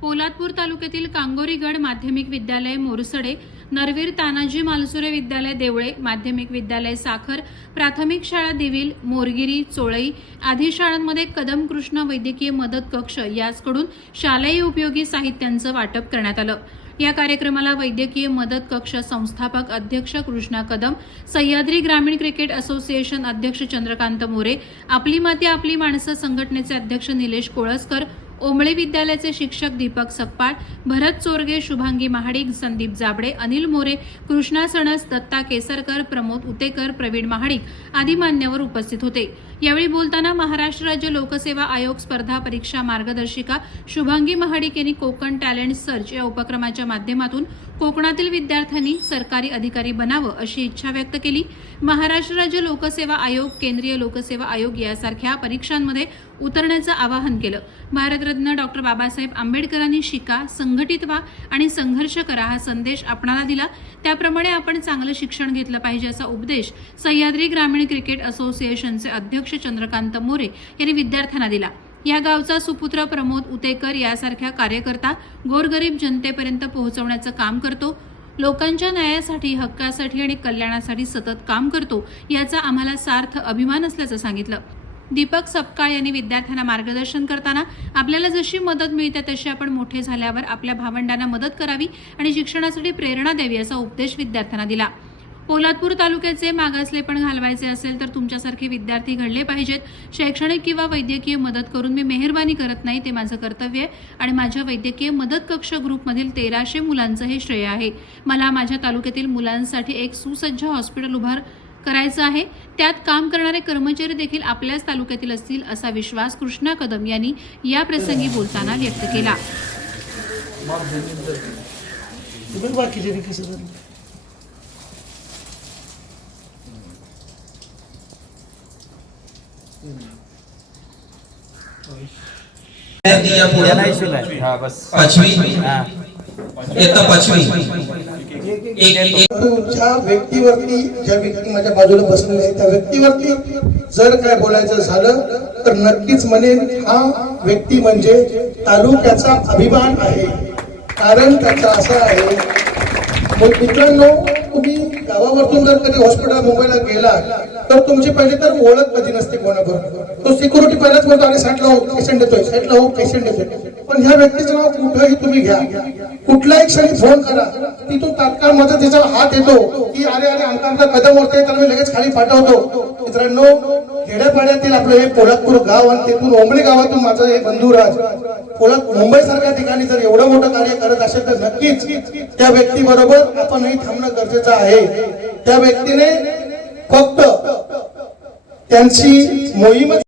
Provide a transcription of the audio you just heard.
पोलादपूर तालुक्यातील कांगोरीगड माध्यमिक विद्यालय मोरसडे नरवीर तानाजी मालसुरे विद्यालय देवळे माध्यमिक विद्यालय साखर प्राथमिक शाळा देवील मोरगिरी चोळई आदी शाळांमध्ये कदम कृष्ण वैद्यकीय मदत कक्ष याचकडून शालेय उपयोगी साहित्यांचं वाटप करण्यात आलं. या कार्यक्रमाला वैद्यकीय मदत कक्ष संस्थापक अध्यक्ष कृष्णा कदम सह्याद्री ग्रामीण क्रिकेट असोसिएशन अध्यक्ष चंद्रकांत मोरे आपली माती आपली माणसं संघटनेचे अध्यक्ष निलेश कोळसकर ओंबळे विद्यालयाचे शिक्षक दीपक सप्पाळ भरत चोरगे शुभांगी महाडिक संदीप जाबडे अनिल मोरे कृष्णा सणस दत्ता केसरकर प्रमोद उतेकर प्रवीण महाडिक आदी मान्यवर उपस्थित होते. यावेळी बोलताना महाराष्ट्र राज्य लोकसेवा आयोग स्पर्धा परीक्षा मार्गदर्शिका शुभांगी महाडिक यांनी कोकण टॅलेंट सर्च या उपक्रमाच्या माध्यमातून कोकणातील विद्यार्थ्यांनी सरकारी अधिकारी बनावं अशी इच्छा व्यक्त केली. महाराष्ट्र राज्य लोकसेवा आयोग केंद्रीय लोकसेवा आयोग यासारख्या परीक्षांमध्ये उतरण्याचं आवाहन केलं. भारतरत्न डॉक्टर बाबासाहेब आंबेडकरांनी शिका संघटित व्हा आणि संघर्ष करा हा संदेश आपणाला दिला. त्याप्रमाणे आपण चांगलं शिक्षण घेतलं पाहिजे असा उपदेश सह्याद्री ग्रामीण क्रिकेट असोसिएशनचे अध्यक्ष चंद्रकांत मोरे यांनी विद्यार्थ्यांना दिला. या गावचा सुपुत्र प्रमोद उतेकर यासारख्या कार्यकर्ता गोरगरीब जनतेपर्यंत पोहोचवण्याचं काम करतो. लोकांच्या न्यायासाठी हक्कासाठी आणि कल्याणासाठी सतत काम करतो याचा आम्हाला सार्थ अभिमान असल्याचं सांगितलं. दीपक सपकाळ यांनी विद्यार्थ्यांना मार्गदर्शन करताना आपल्याला जशी मदत मिळते तशी आपण मोठे झाल्यावर आपल्या भावंडांना मदत करावी आणि शिक्षणासाठी प्रेरणा द्यावी असा उपदेश विद्यार्थ्यांना दिला. पोलादपूर तालुक्याचे मागासलेपण घालवायचे असेल तर तुमच्यासारखे विद्यार्थी घडले पाहिजेत. शैक्षणिक किंवा वैद्यकीय मदत करून मी मेहरबानी करत नाही ते माझं कर्तव्य आहे. आणि माझ्या वैद्यकीय मदत कक्ष ग्रुपमधील तेराशे मुलांचं हे श्रेय आहे. मला माझ्या तालुक्यातील मुलांसाठी एक सुसज्ज हॉस्पिटल उभार करायचं आहे. त्यात काम करणारे कर्मचारी देखील आपल्याच तालुक्यातील असतील असा विश्वास कृष्णा कदम यांनी या प्रसंगी बोलताना व्यक्त केला. पाचवी? हा. ज्या व्यक्तीवरती ज्या व्यक्ती माझ्या बाजूला बसलेले आहे त्या व्यक्तीवरती जर काय बोलायचं झालं तर नक्कीच म्हणेन हा व्यक्ती म्हणजे तालुक्याचा अभिमान आहे. कारण त्याचा असा आहे पण मित्रांनो तुम्ही गावावरतून जर कधी हॉस्पिटल मुंबईला गेला तर तुमची पहिले तर ओळख कधी नसते कोणाबरोबर. तो सिक्युरिटी पहिलेच म्हणतो आणि साईडला हो पेशंट येतोय साईडला हो पेशंट येतोय. पण ह्या व्यक्तीचं नाव कुठंही तुम्ही घ्या. कुठल्याही क्षणी फोन करा. तिथून तात्काळ मदतीचा हात येतो की अरे अरे अंकांचा कदम वरते तर मी लगेच खाली पाठवतो. मित्रांनो खेड्यापाड्यातील आपलं हे पोलादपूर गाव आणि तिथून ओंबळी गावातून माझं हे बंधुराज पोलाद मुंबई सारख्या ठिकाणी जर एवढं मोठं कार्य करत असेल तर नक्कीच त्या व्यक्ती बरोबर आपणही थांबणं गरजेचं आहे. त्या व्यक्तीने फक्त त्यांची मोहीमच